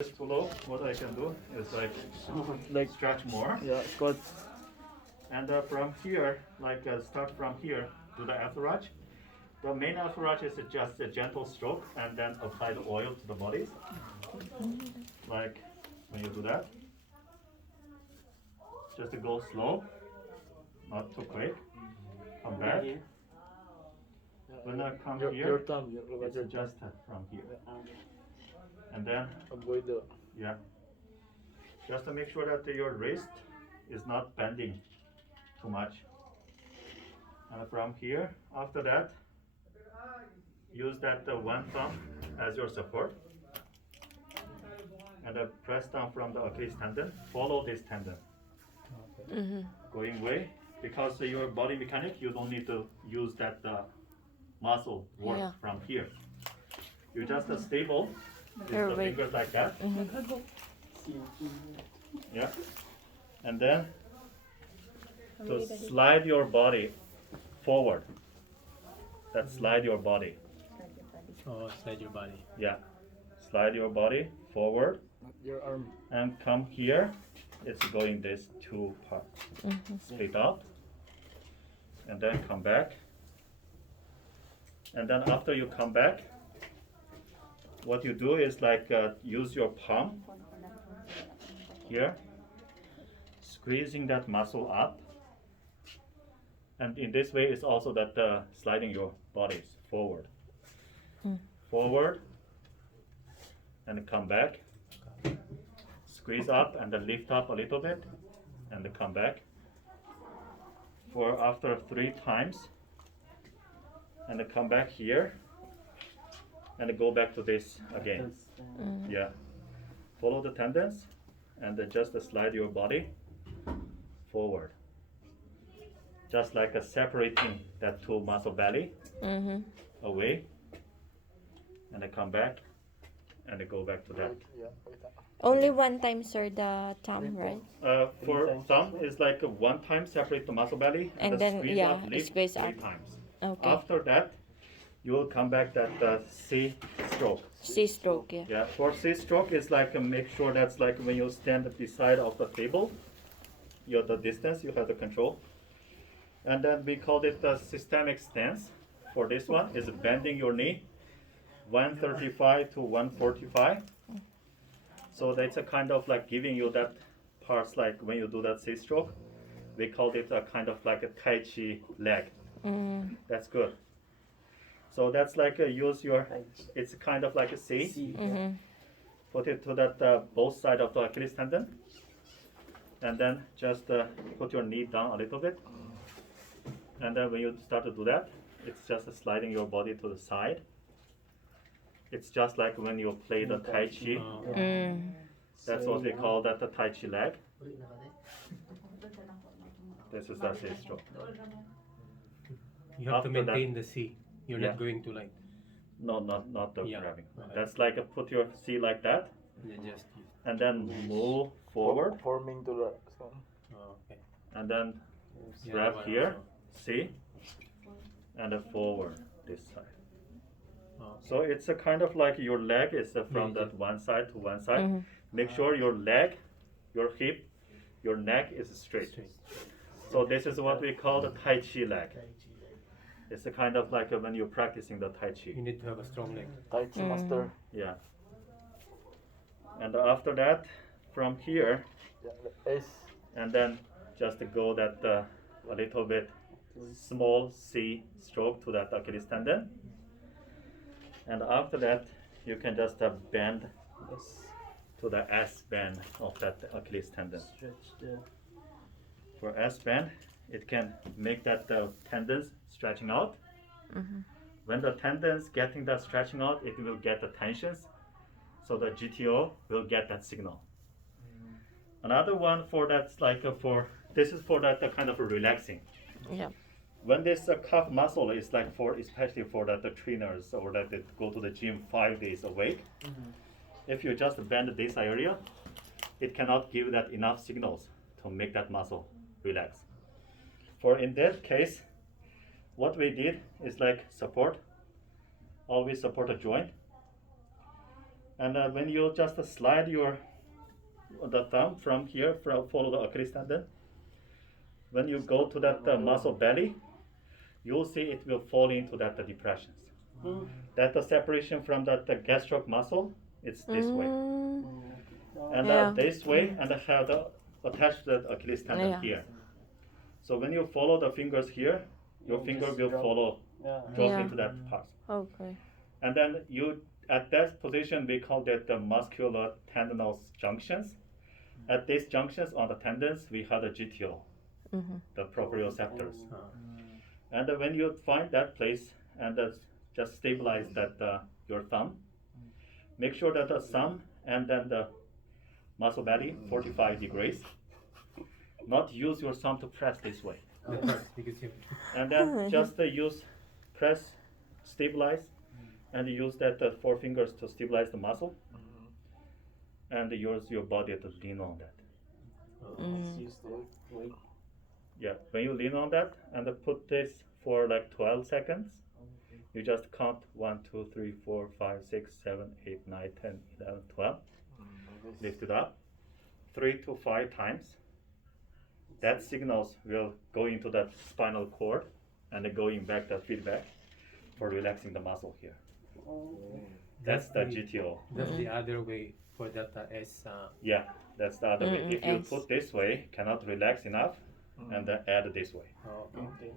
Just below, what I can do is like stretch more. Yeah, got And from here, start from here to the atherage. The main atherage is just a gentle stroke and then apply the oil to the bodies. Like when you do that, just go slow, not too quick. Come back. When I come your here, thumb, it's just from here. And then, avoid the yeah, just to make sure that your wrist is not bending too much. And from here, after that, use that one thumb as your support. And press down from the Achilles tendon. Follow this tendon. Going way, because your body mechanic, you don't need to use that muscle work from here. You just stable with the fingers like that. Yeah. And then to slide your body forward. That slide your body. Oh, slide your body. Yeah. Slide your body forward your arm. and come here. It's going this two parts. Split out. And then come back. And then after you come back, what you do is use your palm here, squeezing that muscle up. And in this way, it's also that sliding your bodies forward. Forward, and come back. Squeeze up and then lift up a little bit, and then come back. For after 3 times, and then come back here, and then go back to this again. Yeah. Follow the tendons, and then just slide your body forward. Just like separating that two muscle belly away, and then come back, and then go back to that. Only one time, sir, the thumb, right? For thumb, is like 1 time separate the muscle belly, And then, squeeze yeah, up, lift squeeze 3 up. times. Okay. After that, you will come back that C stroke. C stroke, yeah. Yeah, for C stroke, it's make sure that's like when you stand beside of the table, the distance you have the control. And then we called it the systemic stance. For this one, is bending your knee 135 to 145. So that's a kind of like giving you that parts like when you do that C stroke, we called it a kind of like a Tai Chi leg. That's good. So that's like use your, it's kind of like a C. Put it to that both side of the Achilles tendon. And then just put your knee down a little bit. And then when you start to do that, it's just sliding your body to the side. It's just like when you play the Tai Chi. That's what we call that the Tai Chi leg. This is the C stroke. You have After to maintain the C. You're Yeah. not going to like. No, not the Yeah. grabbing. Okay. That's like put your C like that, Just. and then move forward, Forming to the so. Oh, okay. and then Yeah, grab one here, also. C, and then forward this side. Oh, okay. So it's a kind of like your leg is from Yeah, that one side to one side. Make sure your leg, your hip, your neck is straight. So this is what we call the Tai Chi leg. It's a kind of like when you're practicing the Tai Chi. You need to have a strong leg. Tai Chi master. Yeah. And after that, from here, Yeah, the S. and then just go that a little bit small C stroke to that Achilles tendon. And after that, you can just bend to the S band of that Achilles tendon. Stretch the For S band, it can make that tendons stretching out. When the tendons getting that stretching out, it will get the tensions. So the GTO will get that signal. Another one for that's like this is for that kind of relaxing. Yeah. When this calf muscle is like especially for that the trainers or that they go to the gym 5 days a week, if you just bend this area, it cannot give that enough signals to make that muscle relax. For in that case, what we did is like always support a joint. And when you just slide the thumb from here, follow the Achilles tendon. When you go to that muscle belly, you'll see it will fall into that depressions. That the separation from that gastroc muscle, it's this way. And Yeah. this way, and have the attached to the Achilles tendon Yeah. here. So when you follow the fingers here, your finger Just will drop. follow, Yeah. drop Yeah. into that part. Okay. And then you, at that position, we call that the muscular tendinous junctions. At these junctions on the tendons, we have the GTO, the proprioceptors. And when you find that place and just stabilize that your thumb, make sure that the thumb and then the muscle belly 45 degrees. Not use your thumb to press this way. Because you And then just use press, stabilize, and use that 4 fingers to stabilize the muscle. And use your body to lean on that. Use the weight. Yeah, when you lean on that and put this for like 12 seconds, you just count 1, 2, 3, 4, 5, 6, 7, 8, 9, 10, 11, 12. Lift it up 3 to 5 times. That signals will go into that spinal cord and then going back that feedback for relaxing the muscle here. That's the GTO. That's the other way for that S. Yeah, that's the other way. If you S. put this way, cannot relax enough, and then add this way. Okay. Okay.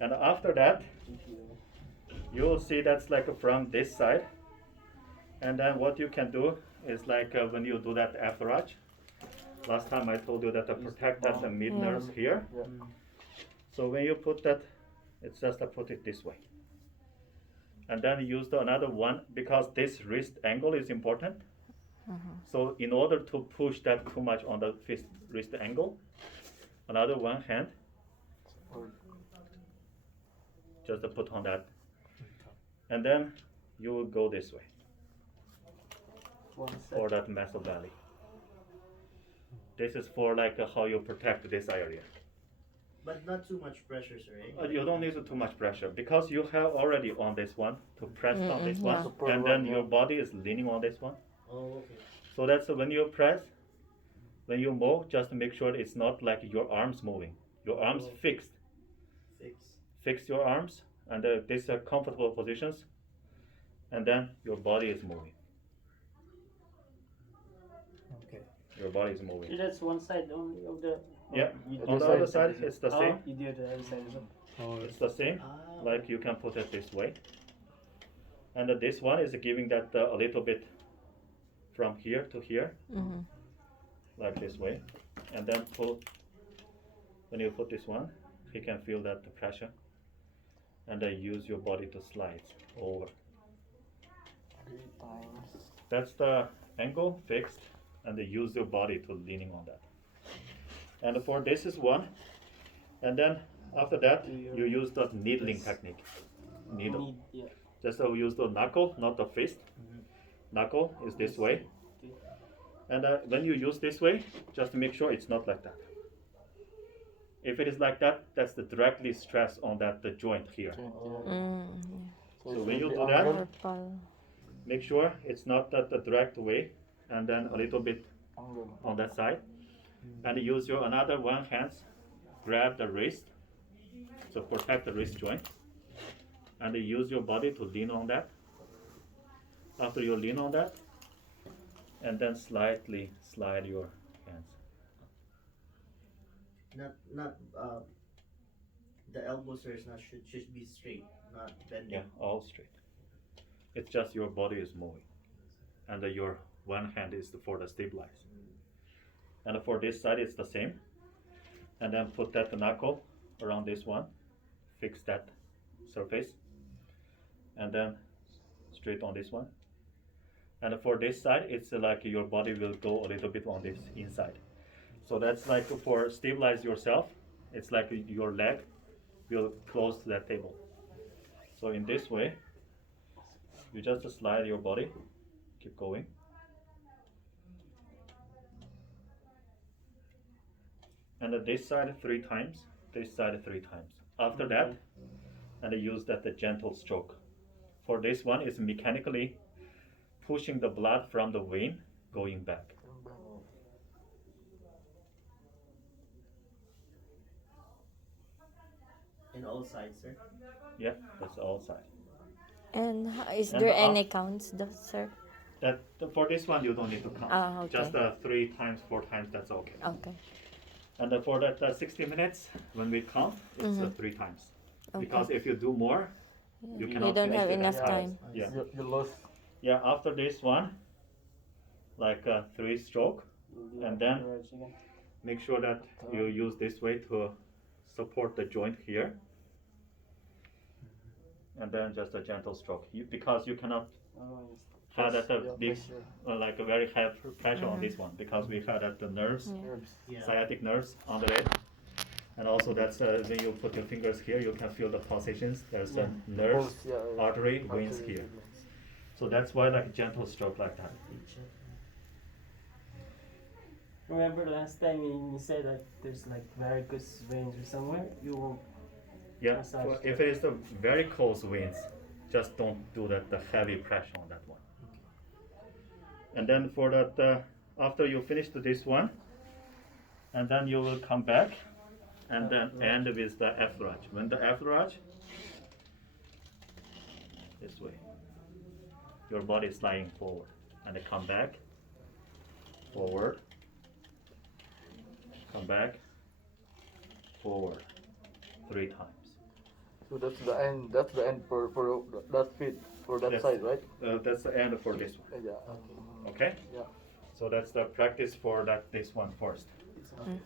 And after that, you will see that's like from this side. And then what you can do is like when you do that after arch. Last time I told you that to protect that the mid nerves here. Yeah. So when you put that, it's just to put it this way. And then use another one because this wrist angle is important. So in order to push that too much on the wrist angle, another one hand, just to put on that. And then you will go this way One for second. that muscle belly. This is for like how you protect this area. But not too much pressure, sir. Eh? You don't need too much pressure because you have already on this one to press on this one, yeah. and then your body is leaning on this one. Oh, okay. So that's when you press, when you move, just make sure it's not like your arms moving. Your arms fixed. Fix your arms, and these are comfortable positions, and then your body is moving. Okay. Your body is moving. That's one side only of the. Yeah. You On the other side, it's the Oh, same. you do the other side as well. Oh, It's the same. Ah, Like you can put it this way. And this one is giving that a little bit from here to here, like this way. And then when you put this one, you can feel that the pressure. And then use your body to slide over. 3 times. That's the angle fixed, and then use your body to leaning on that. And for this is one. And then after that, you use the needling technique. Needle. Need, yeah. Just use the knuckle, not the fist. Knuckle is this way. And when you use this way, just make sure it's not like that. If it is like that, that's the directly stress on the joint here. So when you do that, Purple. make sure it's not the direct way, and then a little bit Angle. on that side. And use your another one hand, grab the wrist, so protect the wrist joint. And use your body to lean on that. After you lean on that, and then slightly slide your hands. not the elbow, sir, is not should be straight, not bending. Yeah, all straight. It's just your body is moving, and your one hand is for the stabilize. And for this side, it's the same. And then put that knuckle around this one, fix that surface, and then straight on this one. And for this side, it's like your body will go a little bit on this inside. So that's like for stabilize yourself. It's like your leg will close to that table. So in this way, you just slide your body, keep going. And this side 3 times, this side 3 times. After that, and use that the gentle stroke. For this one, it's mechanically pushing the blood from the vein going back. In all sides, sir. Yeah, that's all side. And is And there the any counts, sir? That for this one you don't need to count. Ah, okay. Just 3 times, 4 times. That's okay. Okay. And for that 60 minutes, when we count, it's 3 times. Okay. Because if you do more, you cannot don't finish have it enough as fast. time. Yeah. You lost. Yeah. After this one, like 3 stroke, and then make sure that you use this way to support the joint here. And then just a gentle stroke. Because you cannot have that big, like a very high pressure on this one, because we had that the nerves, Yeah. sciatic nerves under it. And also that's when you put your fingers here, you can feel the pulsations. There's a nerves, artery, veins here. So that's why like gentle stroke like that. Remember last time you said that there's like varicose veins or somewhere? You won't. Yeah, Massage if it is the very close veins, just don't do that the heavy pressure on that one. And then for that, after you finish this one, and then you will come back, and then end with the effleurage. When the effleurage, this way, your body is lying forward, and then come back, forward, come back, forward, 3 times. So that's the end. That's the end for that feet for that Yes. side, right? That's the end for this one. Yeah. Okay? Yeah. So that's the practice for this one first. Okay.